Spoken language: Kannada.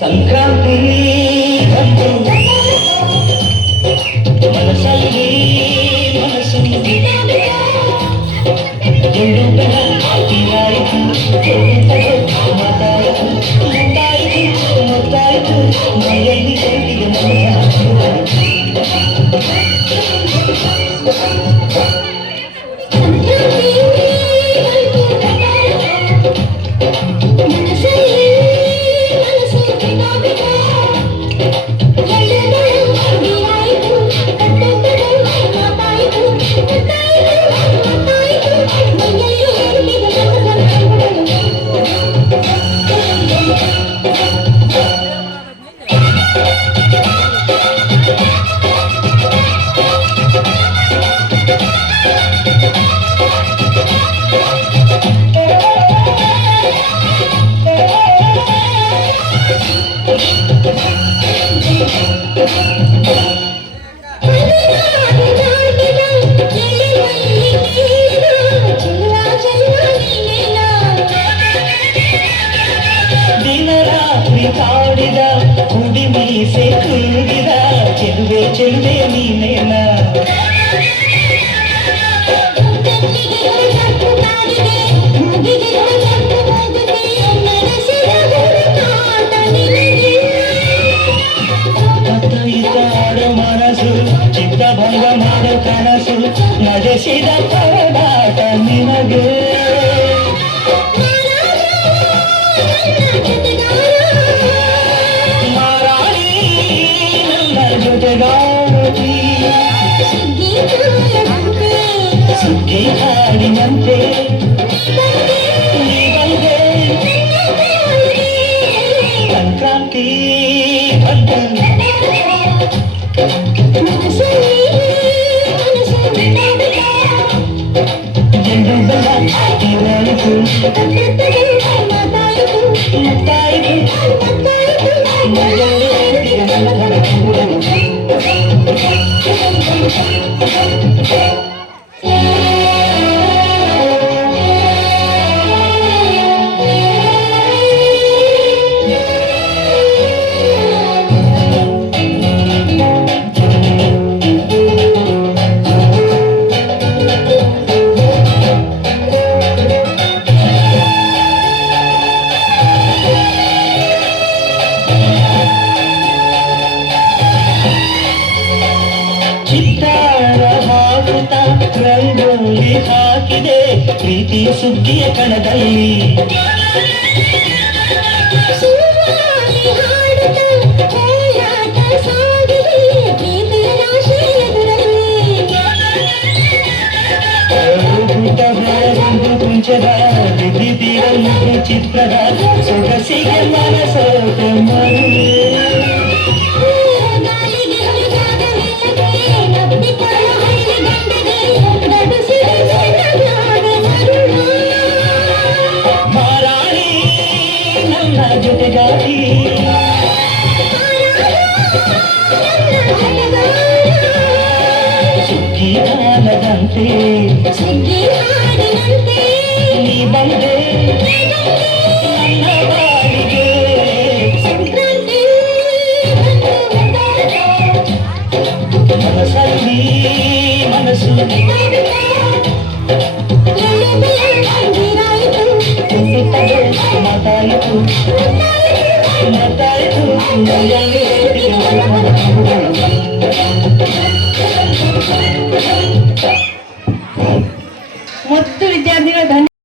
ಸಂಕ್ರಾಂತಿ ಮನಸ್ಸಲ್ಲಿ ಮನಸ್ಸು ಗೆಲ್ಲುಗಳ ಆಯ್ತು ಮಾತಾಯಿತು ಮುತ್ತಾಯಿತು ಮುತ್ತಾಯಿತು ಮೈಯಲ್ಲಿ ಕೈಗೆ ಕಾಡಿದ ಕುಡಿ ಮೀಸೆ ಕೂಗಿದ ಚೆಲುವೆ ಚೆಲುವೆ ನೀನೇನ ಆಡೋ ಮನಸ್ಸು ಚಿತ್ತ ಭಂಗ ಮಾಡೋ ಕನಸು ನಡೆಸಿದ ಪರದಾಟ ನಿನಗೆ ಸುಗ್ಗಿ ಹಾಡಿನಂತೆ ನೀ ಬಂದೆ ಸಂಕ್ರಾಂತಿ ಬಂತು ಜಂಡು ಬೆಲ್ಲ ಹಾಕಿರಾಯಿತು ಮುತ್ತಾಯಿತು ಮೈಯಲ್ಲಿ ಚಿತ್ತಾರ ಹಾಕುತ್ತ ರಂಗೋಲಿ ಹಾಕಿದೆ ಪ್ರೀತಿ ಸುಗ್ಗಿಯ ಕಣದಲ್ಲಿ ಕುಂಚದ ವಿಧಿರಲು ಚಿತ್ರದ ಸೊಗಸಿಗೆ ಮನಸೋತ ಮರುವೆ ಜೊತೆಗಾಗಿ ಸುಗ್ಗಿ ಕಾಲದಂತೆ ನೀ ಬಂದೆ ನನ್ನ ಬಾಳಿಗೆ ಮನಸ್ಸಲ್ಲಿ ಮನಸ್ಸು ಮಾತಾಯಿತು ಮಾತಾಯಿತು